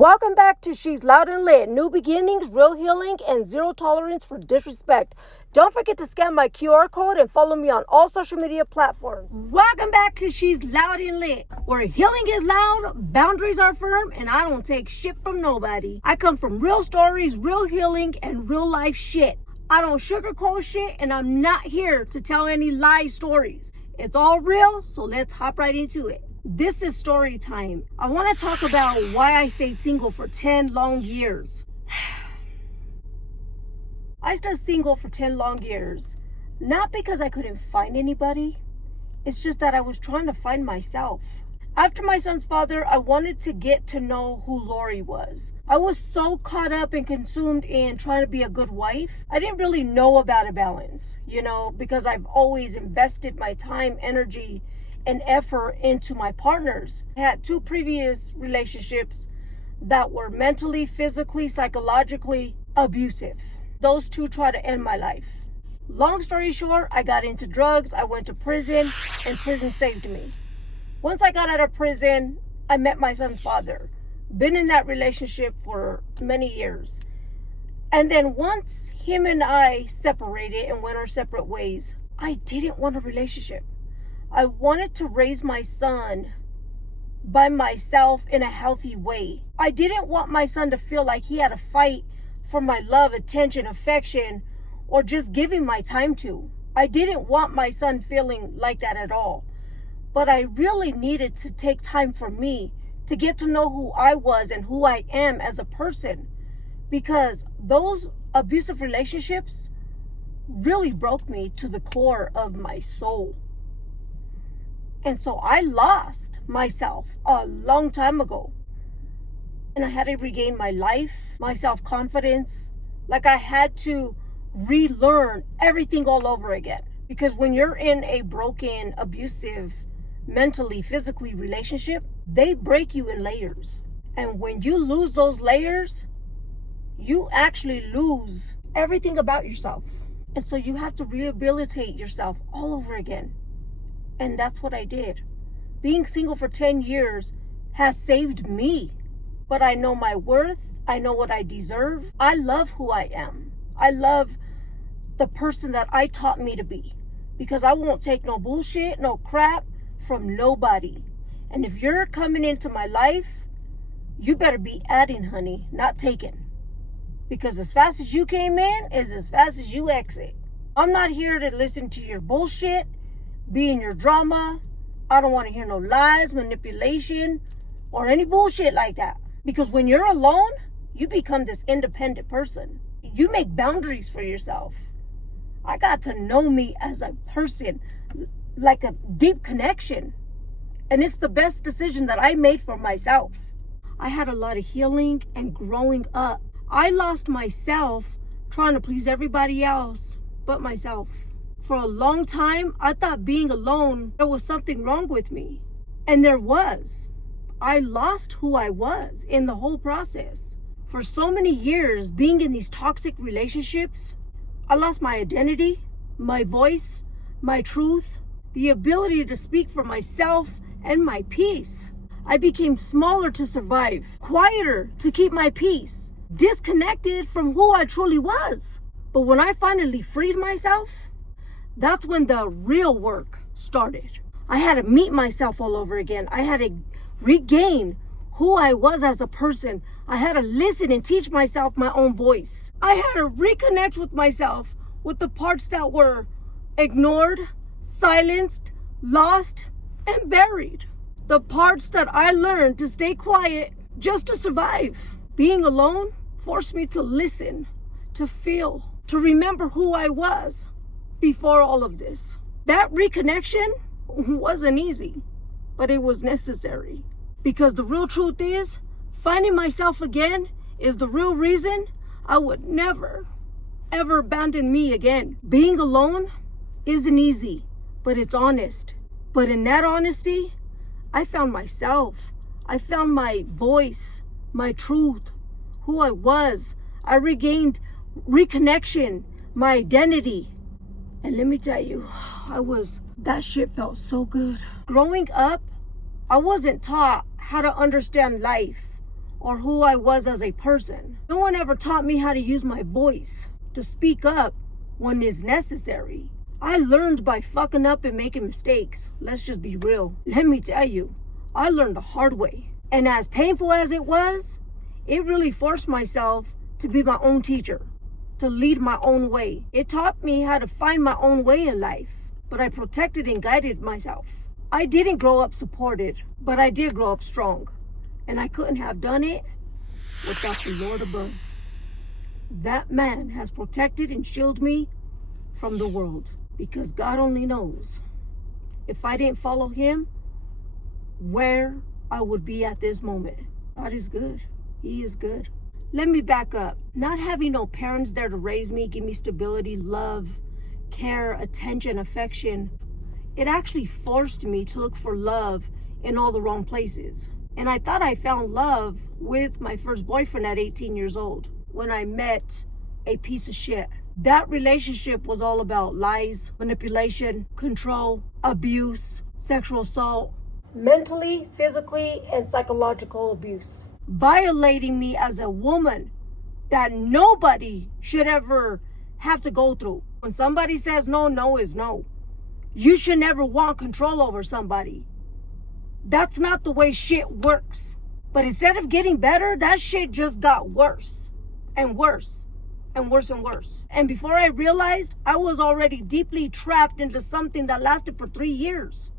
Welcome back to She's Loud and Lit. New beginnings, real healing, and zero tolerance for disrespect. Don't forget to scan my QR code and follow me on all social media platforms. Welcome back to She's Loud and Lit, where healing is loud, boundaries are firm, and I don't take shit from nobody. I come from real stories, real healing, and real life shit. I don't sugarcoat shit, and I'm not here to tell any lie stories. It's all real, so let's hop right into it. This is story time. I want to talk about why I stayed single for 10 long years. I stayed single for 10 long years, not because I couldn't find anybody. It's just that I was trying to find myself. After my son's father, I wanted to get to know who Lori was. I was so caught up and consumed in trying to be a good wife. I didn't really know about a balance, because I've always invested my time, energy, and effort into my partners. I had 2 previous relationships that were mentally, physically, psychologically abusive. Those 2 tried to end my life. Long story short, I got into drugs, I went to prison, and prison saved me. Once I got out of prison, I met my son's father. Been in that relationship for many years. And then once him and I separated and went our separate ways, I didn't want a relationship. I wanted to raise my son by myself in a healthy way. I didn't want my son to feel like he had to fight for my love, attention, affection, or just giving my time to. I didn't want my son feeling like that at all. But I really needed to take time for me to get to know who I was and who I am as a person. Because those abusive relationships really broke me to the core of my soul. And so I lost myself a long time ago. And I had to regain my life, my self-confidence. Like I had to relearn everything all over again. Because when you're in a broken, abusive, mentally, physically relationship, they break you in layers. And when you lose those layers, you actually lose everything about yourself. And so you have to rehabilitate yourself all over again. And that's what I did. Being single for 10 years has saved me. But I know my worth. I know what I deserve. I love who I am. I love the person that I taught me to be. Because I won't take no bullshit, no crap from nobody. And if you're coming into my life, you better be adding, honey, not taking. Because as fast as you came in is as fast as you exit. I'm not here to listen to your bullshit, be in your drama. I don't want to hear no lies, manipulation, or any bullshit like that. Because when you're alone, you become this independent person. You make boundaries for yourself. I got to know me as a person, like a deep connection. And it's the best decision that I made for myself. I had a lot of healing and growing up. I lost myself trying to please everybody else but myself. For a long time, I thought being alone, there was something wrong with me. And there was. I lost who I was in the whole process. For so many years, being in these toxic relationships, I lost my identity, my voice, my truth, the ability to speak for myself and my peace. I became smaller to survive, quieter to keep my peace, disconnected from who I truly was. But when I finally freed myself, that's when the real work started. I had to meet myself all over again. I had to regain who I was as a person. I had to listen and teach myself my own voice. I had to reconnect with myself, with the parts that were ignored, silenced, lost, and buried. The parts that I learned to stay quiet just to survive. Being alone forced me to listen, to feel, to remember who I was before all of this. That reconnection wasn't easy, but it was necessary. Because the real truth is, finding myself again is the real reason I would never, ever abandon me again. Being alone isn't easy, but it's honest. But in that honesty, I found myself. I found my voice, my truth, who I was. I regained reconnection, my identity. And let me tell you, that shit felt so good. Growing up, I wasn't taught how to understand life or who I was as a person. No one ever taught me how to use my voice to speak up when it's necessary. I learned by fucking up and making mistakes. Let's just be real. Let me tell you, I learned the hard way. And as painful as it was, it really forced myself to be my own teacher, to lead my own way. It taught me how to find my own way in life, but I protected and guided myself. I didn't grow up supported, but I did grow up strong. And I couldn't have done it without the Lord above. That man has protected and shielded me from the world, because God only knows if I didn't follow him, where I would be at this moment. God is good. He is good. Let me back up. Not having no parents there to raise me, give me stability, love, care, attention, affection, it actually forced me to look for love in all the wrong places. And I thought I found love with my first boyfriend at 18 years old when I met a piece of shit. That relationship was all about lies, manipulation, control, abuse, sexual assault, mentally, physically, and psychological abuse. Violating me as a woman that nobody should ever have to go through. When somebody says no, no is no. You should never want control over somebody. That's not the way shit works. But instead of getting better, that shit just got worse and worse and worse and worse. And before I realized, I was already deeply trapped into something that lasted for 3 years.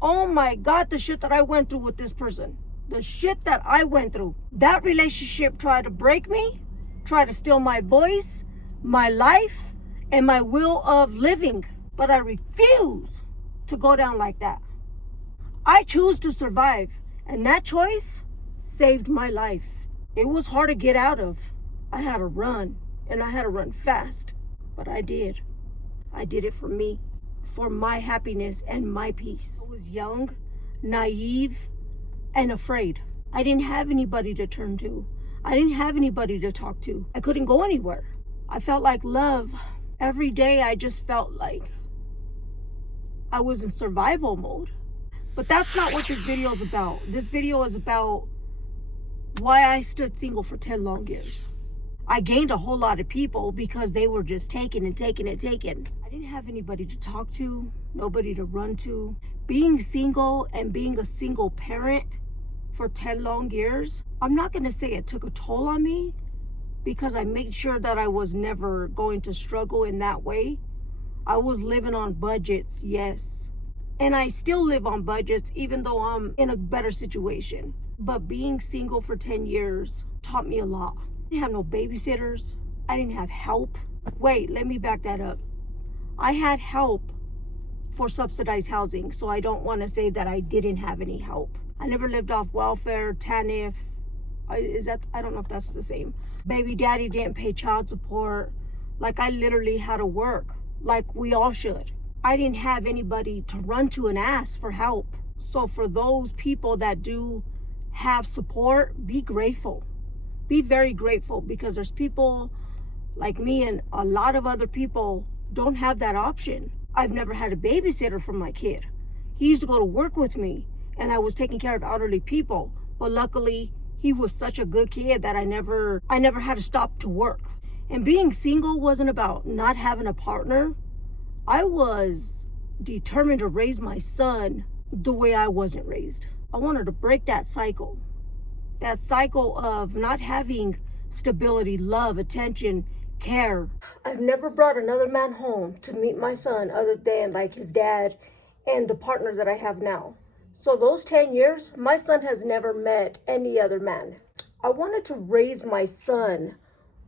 Oh my God, the shit that I went through with this person. The shit that I went through. That relationship tried to break me, tried to steal my voice, my life, and my will of living. But I refuse to go down like that. I choose to survive, and that choice saved my life. It was hard to get out of. I had to run, and I had to run fast, but I did. I did it for me, for my happiness and my peace. I was young, naive, and afraid. I didn't have anybody to turn to. I didn't have anybody to talk to. I couldn't go anywhere. I felt like love. Every day I just felt like I was in survival mode. But that's not what this video is about. This video is about why I stood single for 10 long years. I gained a whole lot of people because they were just taking and taking and taking. I didn't have anybody to talk to, nobody to run to. Being single and being a single parent for 10 long years, I'm not gonna say it took a toll on me because I made sure that I was never going to struggle in that way. I was living on budgets, yes. And I still live on budgets even though I'm in a better situation. But being single for 10 years taught me a lot. I didn't have no babysitters. I didn't have help. Wait, let me back that up. I had help for subsidized housing, so I don't want to say that I didn't have any help. I never lived off welfare, TANF. I don't know if that's the same. Baby daddy didn't pay child support. Like, I literally had to work, like we all should. I didn't have anybody to run to and ask for help. So for those people that do have support, be grateful. Be very grateful, because there's people like me and a lot of other people don't have that option. I've never had a babysitter for my kid. He used to go to work with me and I was taking care of elderly people. But luckily, he was such a good kid that I never had to stop to work. And being single wasn't about not having a partner. I was determined to raise my son the way I wasn't raised. I wanted to break that cycle of not having stability, love, attention, care. I've never brought another man home to meet my son other than like his dad and the partner that I have now. So those 10 years, my son has never met any other man. I wanted to raise my son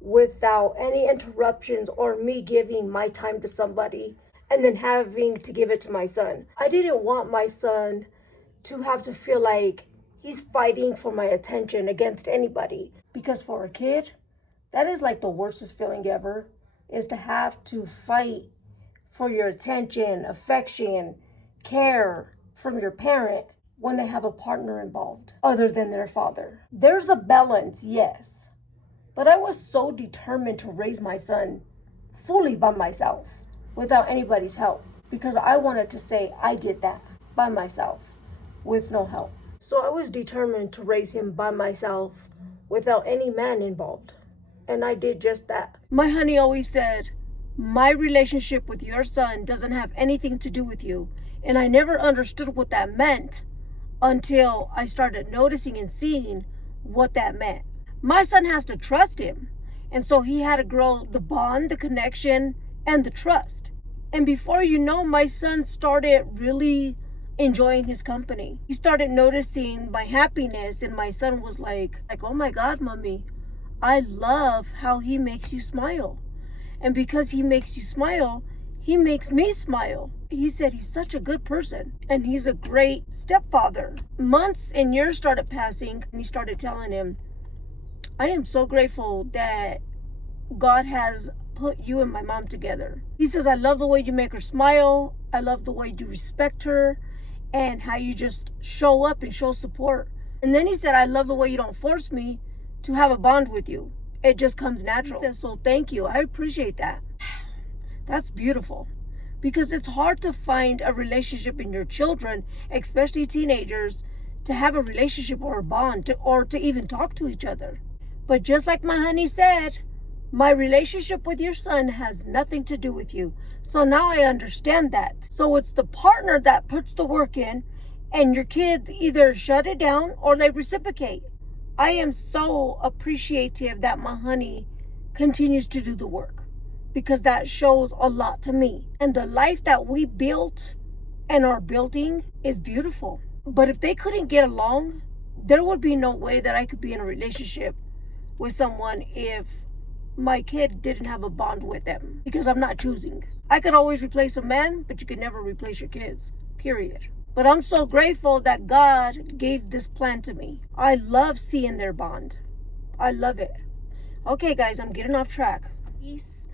without any interruptions or me giving my time to somebody and then having to give it to my son. I didn't want my son to have to feel like he's fighting for my attention against anybody. Because for a kid, that is like the worstest feeling ever, is to have to fight for your attention, affection, care from your parent when they have a partner involved other than their father. There's a balance, yes. But I was so determined to raise my son fully by myself without anybody's help, because I wanted to say I did that by myself with no help. So I was determined to raise him by myself without any man involved. And I did just that. My honey always said, my relationship with your son doesn't have anything to do with you. And I never understood what that meant until I started noticing and seeing what that meant. My son has to trust him. And so he had to grow the bond, the connection, and the trust. And before you know, my son started really enjoying his company. He started noticing my happiness, and my son was like, oh my God, mommy, I love how he makes you smile. And because he makes you smile, he makes me smile. He said he's such a good person and he's a great stepfather. Months and years started passing, and he started telling him, I am so grateful that God has put you and my mom together. He says, I love the way you make her smile. I love the way you respect her and how you just show up and show support. And then he said, I love the way you don't force me to have a bond with you. It just comes natural. He says, so thank you. I appreciate that. That's beautiful, because it's hard to find a relationship in your children, especially teenagers, to have a relationship or a bond or to even talk to each other. But just like my honey said, my relationship with your son has nothing to do with you. So now I understand that. So it's the partner that puts the work in, and your kids either shut it down or they reciprocate. I am so appreciative that my honey continues to do the work, because that shows a lot to me. And the life that we built and are building is beautiful. But if they couldn't get along, there would be no way that I could be in a relationship with someone if my kid didn't have a bond with them, because I'm not choosing. I could always replace a man, but you could never replace your kids, period. But I'm so grateful that God gave this plan to me. I love seeing their bond. I love it. Okay, guys, I'm getting off track. Peace.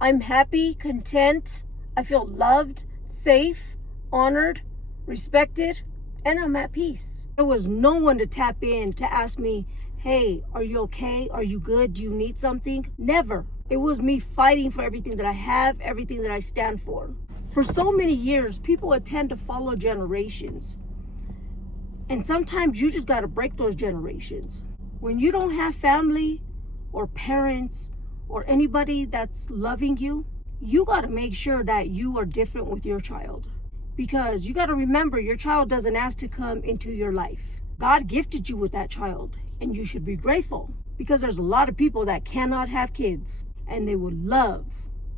I'm happy, content. I feel loved, safe, honored, respected, and I'm at peace. There was no one to tap in to ask me, hey, are you okay? Are you good? Do you need something? Never. It was me fighting for everything that I have, everything that I stand for. For so many years, people tend to follow generations. And sometimes you just got to break those generations. When you don't have family or parents or anybody that's loving you, you got to make sure that you are different with your child. Because you got to remember, your child doesn't ask to come into your life. God gifted you with that child, and you should be grateful, because there's a lot of people that cannot have kids and they would love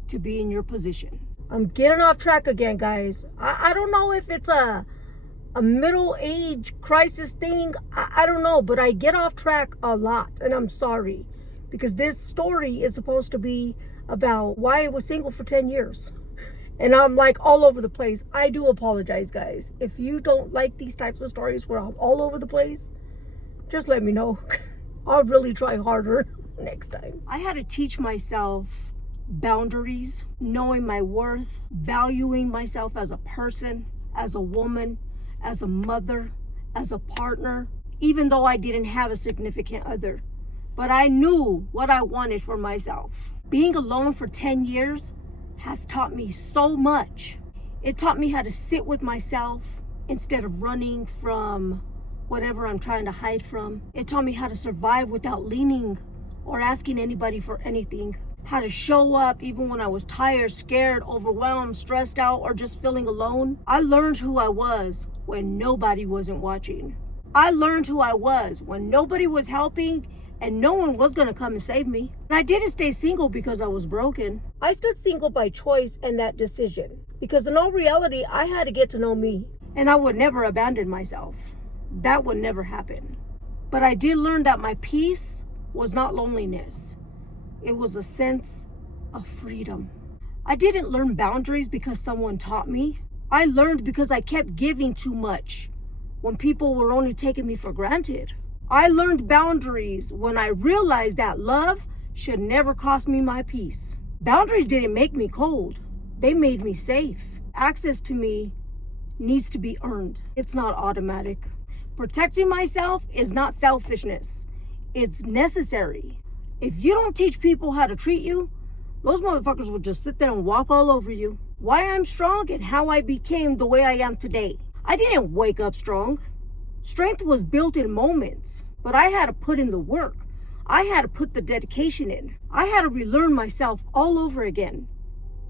to be in your position. I'm getting off track again, guys. I don't know if it's a middle age crisis thing. I don't know, but I get off track a lot, and I'm sorry, because this story is supposed to be about why I was single for 10 years. And I'm like all over the place. I do apologize, guys. If you don't like these types of stories where I'm all over the place, just let me know. I'll really try harder next time. I had to teach myself boundaries, knowing my worth, valuing myself as a person, as a woman, as a mother, as a partner, even though I didn't have a significant other. But I knew what I wanted for myself. Being alone for 10 years has taught me so much. It taught me how to sit with myself instead of running from whatever I'm trying to hide from. It taught me how to survive without leaning or asking anybody for anything. How to show up even when I was tired, scared, overwhelmed, stressed out, or just feeling alone. I learned who I was when nobody wasn't watching. I learned who I was when nobody was helping and no one was gonna come and save me. And I didn't stay single because I was broken. I stood single by choice and that decision, because in all reality, I had to get to know me, and I would never abandon myself. That would never happen. But I did learn that my peace was not loneliness. It was a sense of freedom. I didn't learn boundaries because someone taught me. I learned because I kept giving too much when people were only taking me for granted. I learned boundaries when I realized that love should never cost me my peace. Boundaries didn't make me cold. They made me safe. Access to me needs to be earned. It's not automatic. Protecting myself is not selfishness. It's necessary. If you don't teach people how to treat you, those motherfuckers will just sit there and walk all over you. Why I'm strong and how I became the way I am today. I didn't wake up strong. Strength was built in moments, but I had to put in the work. I had to put the dedication in. I had to relearn myself all over again.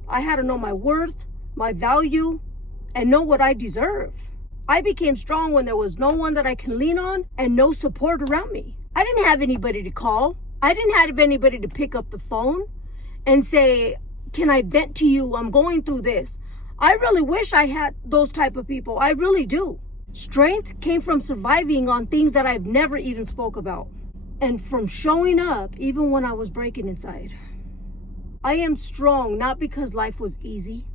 I had to know my worth, my value, and know what I deserve. I became strong when there was no one that I can lean on and no support around me. I didn't have anybody to call. I didn't have anybody to pick up the phone and say, can I vent to you? I'm going through this. I really wish I had those type of people. I really do. Strength came from surviving on things that I've never even spoke about, and from showing up even when I was breaking inside. I am strong not because life was easy,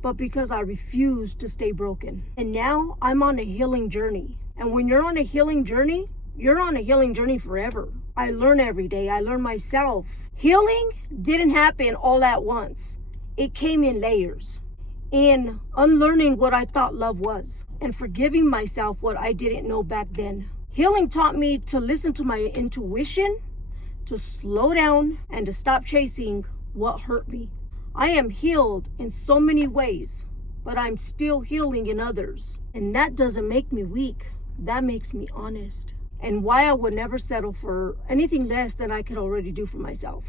but because I refused to stay broken. And now I'm on a healing journey. And when you're on a healing journey, you're on a healing journey forever. I learn every day. I learn myself. Healing didn't happen all at once. It came in layers. In unlearning what I thought love was and forgiving myself what I didn't know back then. Healing taught me to listen to my intuition, to slow down, and to stop chasing what hurt me. I am healed in so many ways, but I'm still healing in others. And that doesn't make me weak. That makes me honest. And why I would never settle for anything less than I could already do for myself.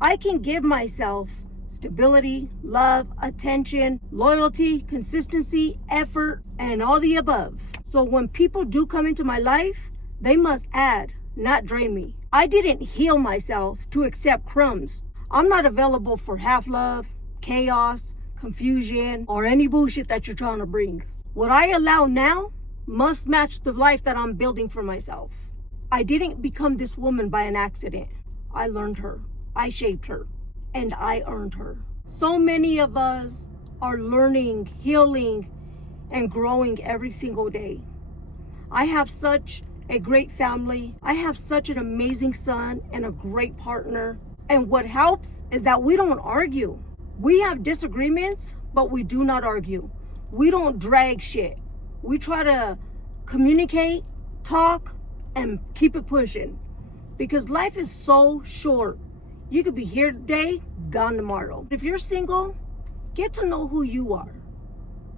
I can give myself stability, love, attention, loyalty, consistency, effort, and all the above. So when people do come into my life, they must add, not drain me. I didn't heal myself to accept crumbs. I'm not available for half love, chaos, confusion, or any bullshit that you're trying to bring. What I allow now must match the life that I'm building for myself. I didn't become this woman by an accident. I learned her, I shaped her, and I earned her. So many of us are learning, healing, and growing every single day. I have such a great family. I have such an amazing son and a great partner. And what helps is that we don't argue. We have disagreements, but we do not argue. We don't drag shit. We try to communicate, talk, and keep it pushing. Because life is so short. You could be here today, gone tomorrow. If you're single, get to know who you are.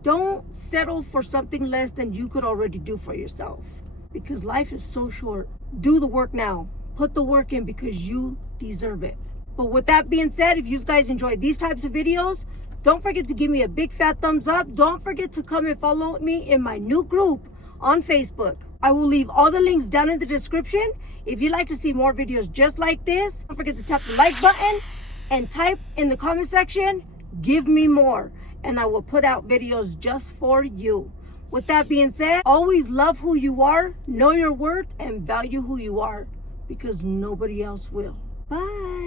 Don't settle for something less than you could already do for yourself. Because life is so short. Do the work now. Put the work in because you deserve it. But with that being said, if you guys enjoy these types of videos, don't forget to give me a big fat thumbs up. Don't forget to come and follow me in my new group on Facebook. I will leave all the links down in the description. If you'd like to see more videos just like this, don't forget to tap the like button and type in the comment section, give me more, and I will put out videos just for you. With that being said, always love who you are, know your worth, and value who you are, because nobody else will. Bye.